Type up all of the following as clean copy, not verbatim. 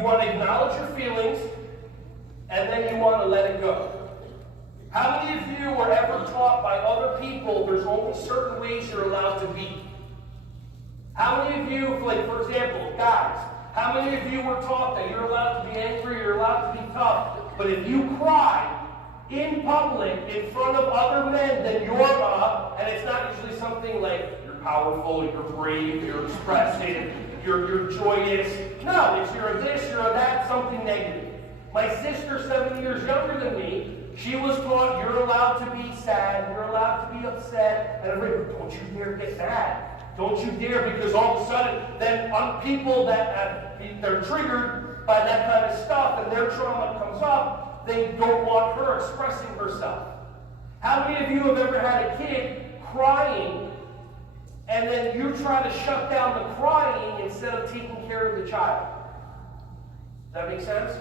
You want to acknowledge your feelings, and then you want to let it go. How many of you were ever taught by other people there's only certain ways you're allowed to be? How many of you, like for example, guys, how many of you were taught that you're allowed to be angry, you're allowed to be tough, but if you cry in public, in front of other men, then you're and it's not usually something like you're powerful, you're brave, you're expressive, you're joyous. No, it's you're a this, you're a that, something negative. My sister, 7 years younger than me, she was taught you're allowed to be sad, you're allowed to be upset, and don't you dare get mad. Don't you dare, because all of a sudden, then on people that they're triggered by that kind of stuff and their trauma comes up, they don't want her expressing herself. How many of you have ever had a kid crying and then you try to shut down the crying instead of taking care of the child? Does that make sense?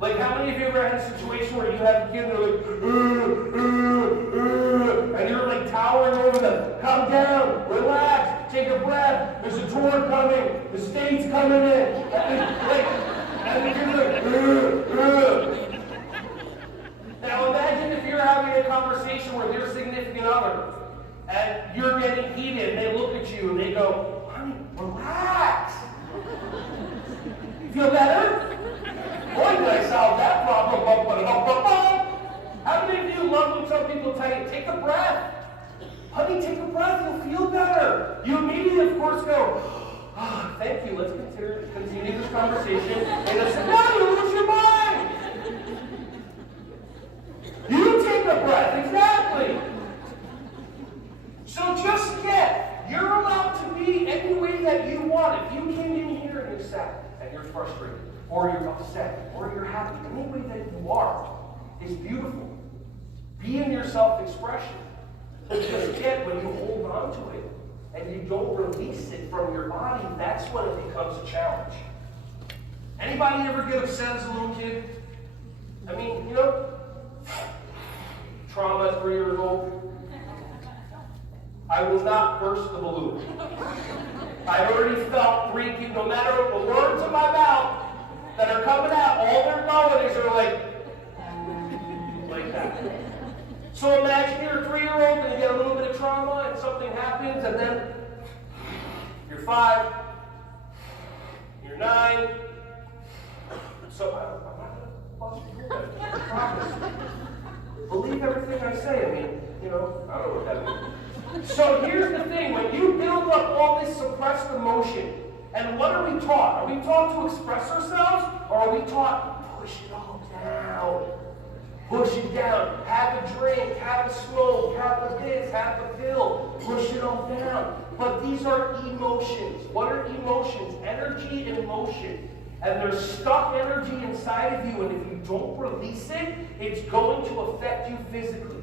Like, how many of you ever had a situation where you have a kid and they're like, and you're like towering over them? Calm down, relax, take a breath. There's a tour coming, the state's coming in. And you're like, Now imagine if you're having a conversation with your significant other, and you're getting heated, and they look at you and they go, honey, relax. You feel better? Boy, did I solve that problem. How many of you love when some people tell you, take a breath? Honey, take a breath, you'll feel better. You immediately, of course, go, oh, thank you, let's continue this conversation. And they'll say, no, you lose your mind. You take a breath, exactly. So just get, you're allowed to be any way that you want. If you came in here and you're sad, and you're frustrated, or you're upset, or you're happy, any way that you are is beautiful. Be in your self-expression. Just get when you hold on to it and you don't release it from your body, that's when it becomes a challenge. Anybody ever get upset as a little kid? I mean, trauma at 3 years old. I will not burst the balloon. I've already felt 3 kids, no matter the words of my mouth that are coming out, all they're going is they're like that. So imagine you're a 3-year-old and you get a little bit of trauma and something happens, and then you're 5, you're 9. So I'm not going to bust your head. I promise. Believe everything I say. I mean, I don't know what that means. So here's the thing. When you build up all this suppressed emotion, and what are we taught? Are we taught to express ourselves, or are we taught to push it all down? Push it down. Have a drink, have a smoke, have a this, have a pill. Push it all down. But these are emotions. What are emotions? Energy and motion. And there's stuck energy inside of you, and if you don't release it, it's going to affect you physically.